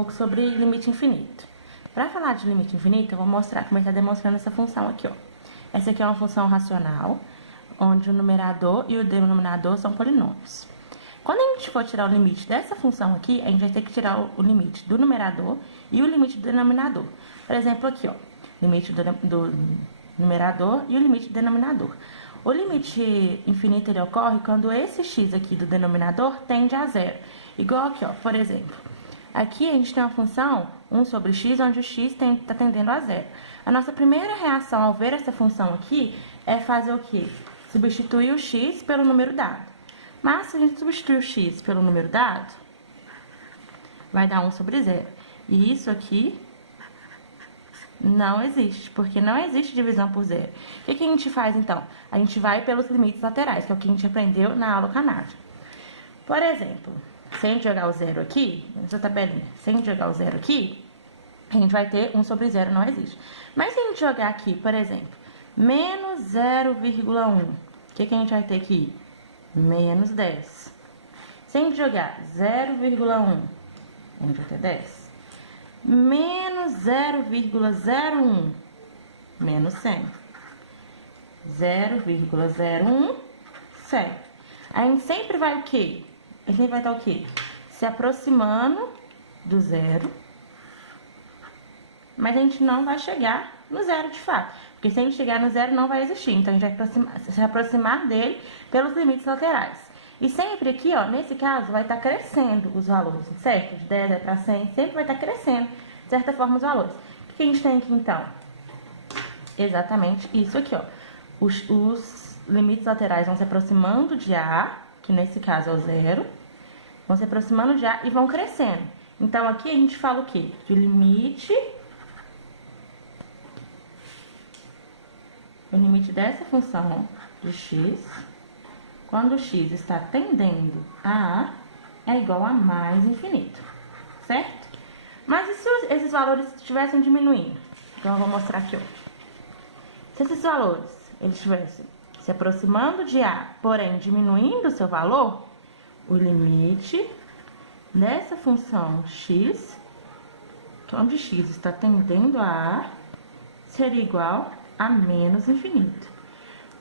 pouco sobre limite infinito. Para falar de limite infinito, eu vou mostrar como está demonstrando essa função aqui, ó. Essa aqui é uma função racional, onde o numerador e o denominador são polinômios. Quando a gente for tirar o limite dessa função aqui, a gente vai ter que tirar o limite do numerador e o limite do denominador. Por exemplo, aqui, ó, limite do numerador e o limite do denominador. O limite infinito ele ocorre quando esse x aqui do denominador tende a zero. Igual aqui, ó, por exemplo. Aqui a gente tem uma função 1 sobre x, onde o x está tendendo a zero. A nossa primeira reação ao ver essa função aqui é fazer o quê? Substituir o x pelo número dado. Mas se a gente substituir o x pelo número dado, vai dar 1 sobre 0. E isso aqui não existe, porque não existe divisão por zero. O que a gente faz, então? A gente vai pelos limites laterais, que é o que a gente aprendeu na aula canal. Por exemplo, se a gente jogar o zero aqui, nessa tabelinha, se a gente jogar o zero aqui, a gente vai ter 1 sobre 0, não existe. Mas se a gente jogar aqui, por exemplo, menos 0,1, o que a gente vai ter aqui? Menos 10. Se a gente jogar 0,1, a gente vai ter 10. Menos 0,01, menos 100. 0,01, 100. A gente sempre vai o quê? A gente sempre vai estar o quê? Se aproximando do zero, mas a gente não vai chegar no zero de fato. Porque se a gente chegar no zero, não vai existir. Então, a gente vai se aproximar dele pelos limites laterais. E sempre aqui, ó, nesse caso, vai estar crescendo os valores, certo? De 10 para 100, sempre vai estar crescendo, de certa forma, os valores. O que a gente tem aqui, então? Exatamente isso aqui, ó. Os limites laterais vão se aproximando de A, que nesse caso é o zero. Vão se aproximando de A e vão crescendo. Então, aqui a gente fala o quê? De limite... O limite dessa função de x, quando x está tendendo a A, é igual a mais infinito, certo? Mas e se esses valores estivessem diminuindo? Então, eu vou mostrar aqui, ó. Se esses valores eles estivessem se aproximando de A, porém diminuindo o seu valor, o limite dessa função x, onde x está tendendo a A, seria igual a menos infinito.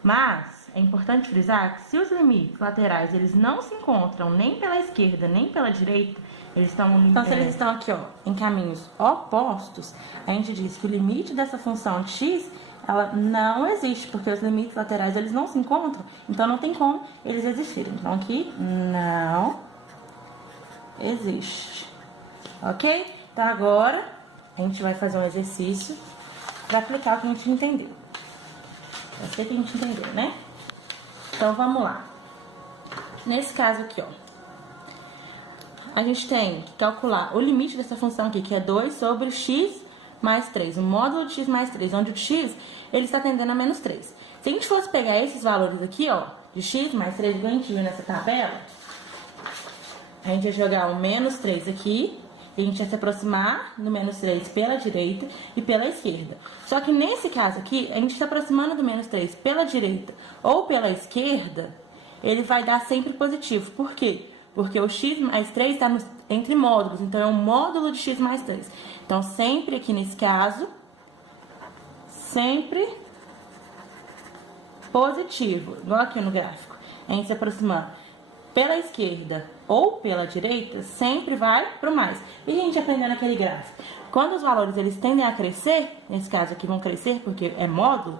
Mas é importante frisar que se os limites laterais eles não se encontram nem pela esquerda nem pela direita, eles estão então se eles estão aqui, ó, em caminhos opostos, a gente diz que o limite dessa função de x ela não existe, porque os limites laterais eles não se encontram, então não tem como eles existirem. Então aqui não existe, ok? Então agora a gente vai fazer um exercício para aplicar o que a gente entendeu. Eu sei que a gente entendeu, né? Então, vamos lá. Nesse caso aqui, ó. A gente tem que calcular o limite dessa função aqui, que é 2 sobre x mais 3. O módulo de x mais 3, onde o x, ele está tendendo a menos 3. Se a gente fosse pegar esses valores aqui, ó, de x mais 3, igual a gente viu nessa tabela, a gente vai jogar o menos 3 aqui, e a gente vai se aproximar do menos 3 pela direita e pela esquerda. Só que nesse caso aqui, a gente está aproximando do menos 3 pela direita ou pela esquerda, ele vai dar sempre positivo. Por quê? Porque o x mais 3 está entre módulos, então é um módulo de x mais 3. Então, sempre aqui nesse caso, sempre positivo, igual aqui no gráfico. A gente se aproximando pela esquerda ou pela direita, sempre vai para o mais. E a gente aprendeu naquele gráfico. Quando os valores eles tendem a crescer, nesse caso aqui vão crescer porque é módulo,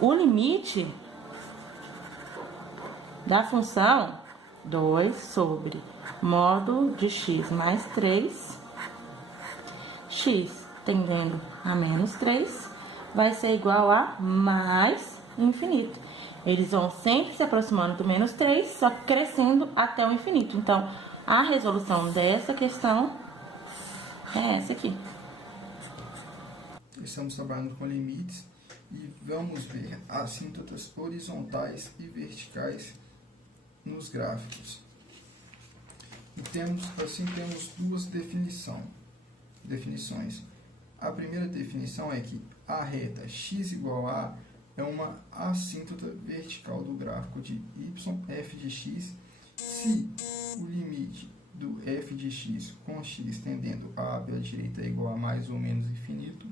o limite da função 2 sobre módulo de x mais 3, x tendendo a menos 3, vai ser igual a mais infinito. Eles vão sempre se aproximando do menos 3, só que crescendo até o infinito. Então, a resolução dessa questão é essa aqui. Estamos trabalhando com limites e vamos ver assíntotas horizontais e verticais nos gráficos. E temos duas definições. A primeira definição é que a reta x igual a é uma assíntota vertical do gráfico de y, f de x, se o limite do f de x com x tendendo a pela direita é igual a mais ou menos infinito,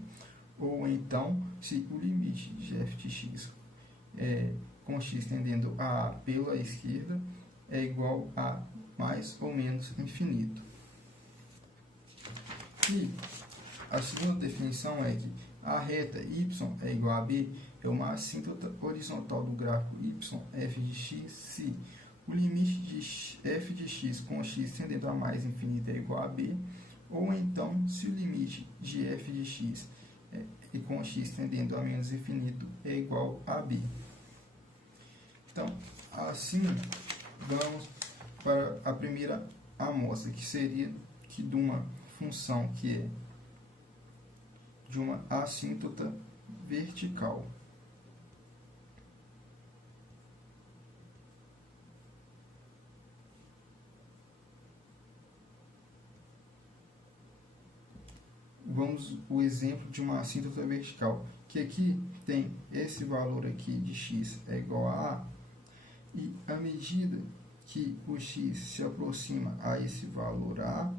ou então se o limite de f de x com x tendendo a pela esquerda é igual a mais ou menos infinito. E a segunda definição é que a reta y é igual a b é uma assíntota horizontal do gráfico y f de x se o limite de f de x com x tendendo a mais infinito é igual a b, ou então se o limite de f de x e com x tendendo a menos infinito é igual a b. Então, assim, vamos para a primeira amostra, que seria que de uma função que é de uma assíntota vertical. Vamos o exemplo de uma assíntota vertical, que aqui tem esse valor aqui de x é igual a e à medida que o x se aproxima a esse valor a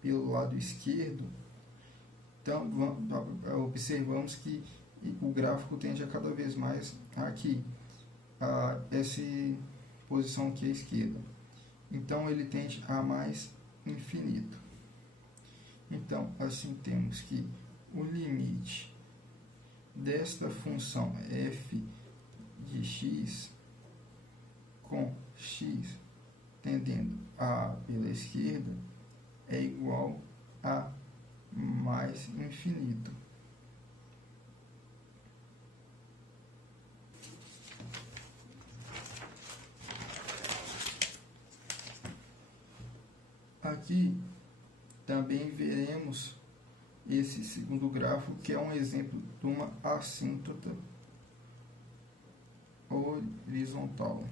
pelo lado esquerdo, então observamos que o gráfico tende a cada vez mais aqui a essa posição aqui à esquerda. Então ele tende a mais infinito. Então, assim temos que o limite desta função f de x com x tendendo a pela esquerda é igual a mais infinito. Aqui também veremos esse segundo gráfico, que é um exemplo de uma assíntota horizontal.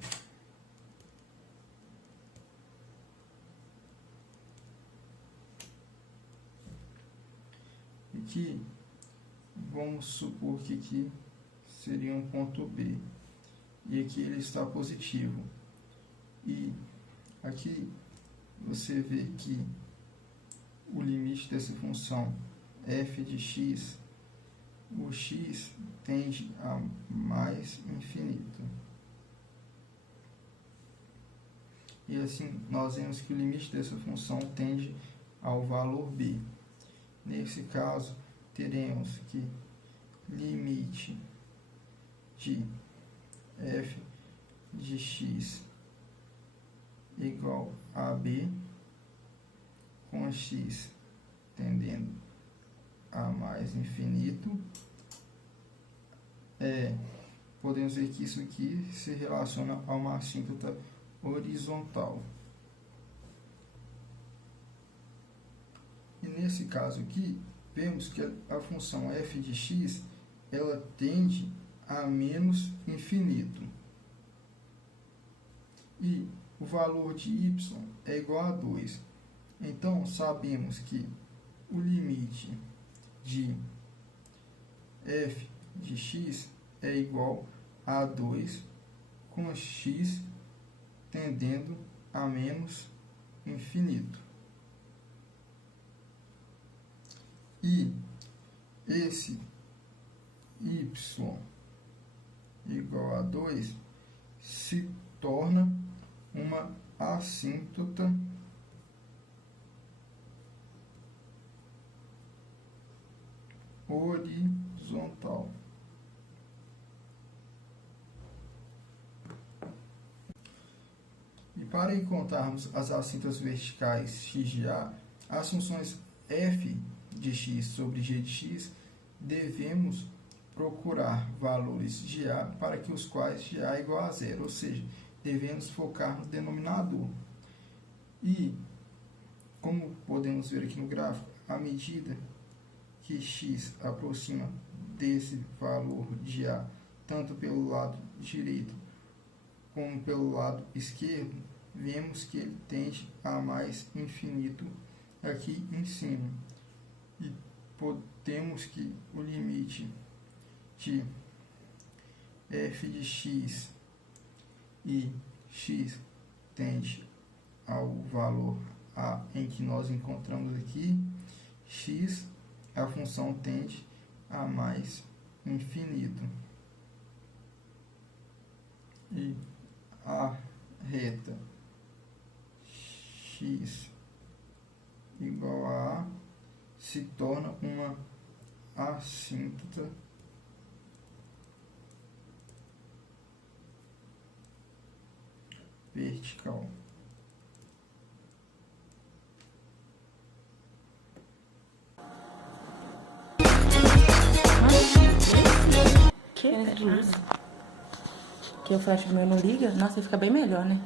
Aqui, vamos supor que aqui seria um ponto B, e aqui ele está positivo. E aqui você vê que o limite dessa função f de x, o x tende a mais infinito. E assim, nós vemos que o limite dessa função tende ao valor b. Nesse caso, teremos que limite de f de x igual a b, com x tendendo a mais infinito, podemos ver que isso aqui se relaciona a uma assíntota horizontal. E nesse caso aqui, vemos que a função f de x ela tende a menos infinito. E o valor de y é igual a 2. Então, sabemos que o limite de f de x é igual a 2, com x tendendo a menos infinito. E esse y igual a 2 se torna uma assíntota horizontal. E para encontrarmos as assíntotas verticais x de a, as funções f de x sobre g de x, devemos procurar valores de a para que os quais de a é igual a zero, ou seja, devemos focar no denominador. E, como podemos ver aqui no gráfico, à medida que x aproxima desse valor de a, tanto pelo lado direito como pelo lado esquerdo, vemos que ele tende a mais infinito aqui em cima. E temos que o limite de f de x e x tende ao valor A em que nós encontramos aqui, x, a função tende a mais infinito. E a reta x igual a A se torna uma assíntota vertical. Que isso? Que o flash meu não liga? Nossa, fica bem melhor, né?